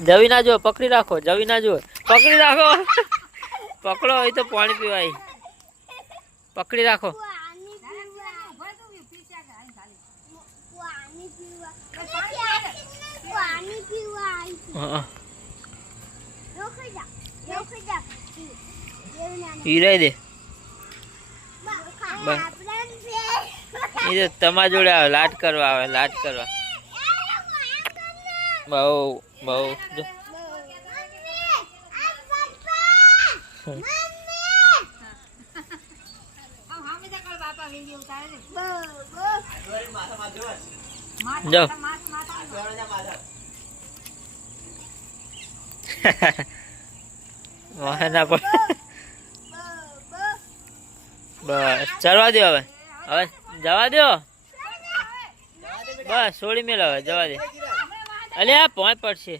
જવી ના જો, પકડી રાખો, જવી ના જો, પકડી રાખો. પકડો હોય તો પાણી પીવાય. પકડી રાખો. પીરાઈ દે. એ તો તમારા જોડે આવે, લાટ કરવા આવે, લાટ કરવા. બહુ બહુ જાઓ. ના પડે. બસ ચડવા દો હવે, હવે જવા દો. બસ છોડી મેલ હવે, જવા દે. અલ્યા પોઈ પડશે.